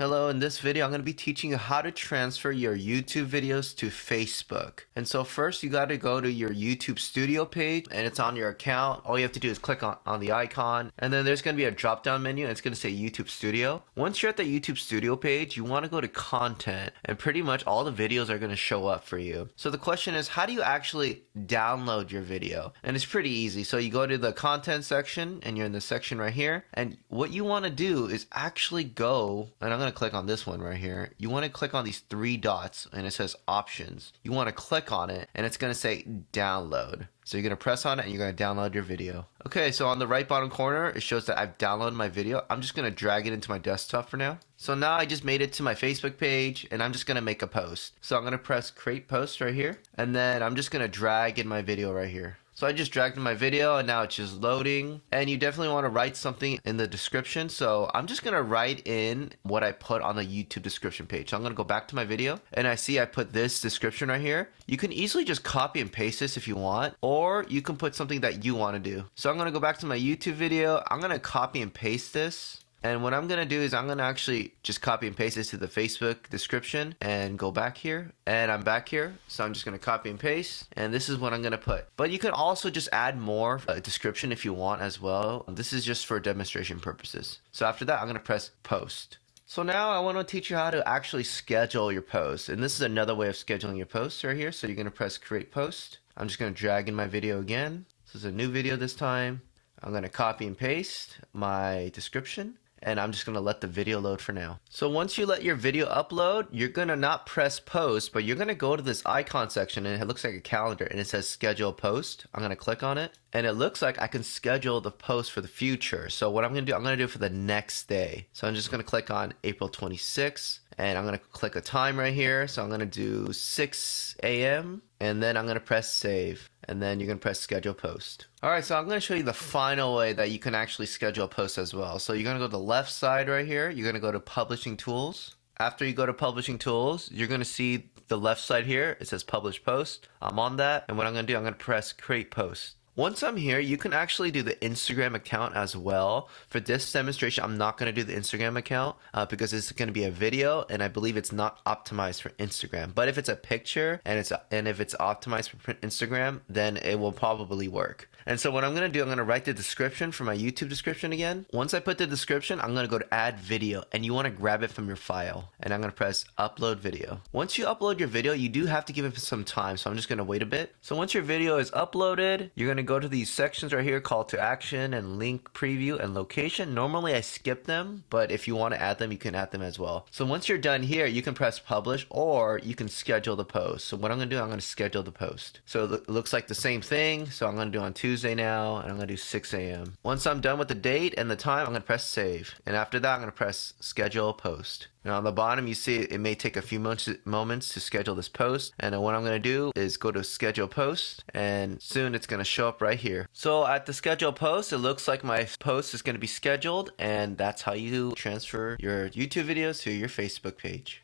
Hello, in this video I'm going to be teaching you how to transfer your YouTube videos to Facebook. And so first you got to go to your YouTube studio page and it's on your account. All you have to do is click on the icon and then there's going to be a drop down menu and it's going to say YouTube Studio. Once you're at the YouTube Studio page, you want to go to content and pretty much all the videos are going to show up for you. So the question is, how do you actually download your video? And it's pretty easy. So you go to the content section and you're in the section right here, and what you want to do is actually go, and I'm going to click on this one right here. You want to click on these three dots and it says options. You want to click on it and it's going to say download. So you're going to press on it and you're going to download your video. Okay, so on the right bottom corner, it shows that I've downloaded my video. I'm just going to drag it into my desktop for now. So now I just made it to my Facebook page and I'm just going to make a post. So I'm going to press create post right here. And then I'm just going to drag in my video right here. So I just dragged in my video and now it's just loading. And you definitely want to write something in the description. So I'm just going to write in what I put on the YouTube description page. So I'm going to go back to my video and I see I put this description right here. You can easily just copy and paste this if you want, or you can put something that you want to do. So I'm going to go back to my YouTube video. I'm going to copy and paste this. And what I'm going to do is I'm going to actually just copy and paste this to the Facebook description and go back here. And I'm back here. So I'm just going to copy and paste. And this is what I'm going to put. But you can also just add more description if you want as well. This is just for demonstration purposes. So after that, I'm going to press post. So now I want to teach you how to actually schedule your posts. And this is another way of scheduling your posts right here. So you're going to press create post. I'm just going to drag in my video again. This is a new video this time. I'm going to copy and paste my description. And I'm just going to let the video load for now. So once you let your video upload, you're going to not press post, but you're going to go to this icon section and it looks like a calendar and it says schedule post. I'm going to click on it and it looks like I can schedule the post for the future. So what I'm going to do, I'm going to do it for the next day. So I'm just going to click on April 26th and I'm going to click a time right here. So I'm going to do 6 a.m. and then I'm going to press save. And then you're going to press schedule post. Alright, so I'm going to show you the final way that you can actually schedule a post as well. So you're going to go to the left side right here. You're going to go to publishing tools. After you go to publishing tools, you're going to see the left side here. It says publish post. I'm on that. And what I'm going to do, I'm going to press create post. Once I'm here, you can actually do the Instagram account as well. For this demonstration, I'm not going to do the Instagram account because it's going to be a video and I believe it's not optimized for Instagram. But if it's a picture and if it's optimized for Instagram, then it will probably work. And so what I'm going to do, I'm going to write the description for my YouTube description again. Once I put the description, I'm going to go to add video and you want to grab it from your file. And I'm going to press upload video. Once you upload your video, you do have to give it some time. So I'm just going to wait a bit. So once your video is uploaded, you're going to go to these sections right here, call to action and link preview and location. Normally I skip them, but if you want to add them, you can add them as well. So once you're done here, you can press publish or you can schedule the post. So what I'm going to do, I'm going to schedule the post. So it looks like the same thing. So I'm going to do on Tuesday now and I'm going to do 6 a.m. Once I'm done with the date and the time, I'm going to press save. And after that, I'm going to press schedule post. Now on the bottom, you see it may take a few moments to schedule this post. And then what I'm going to do is go to schedule post and soon it's going to show up right here. So at the schedule post, it looks like my post is going to be scheduled and that's how you transfer your YouTube videos to your Facebook page.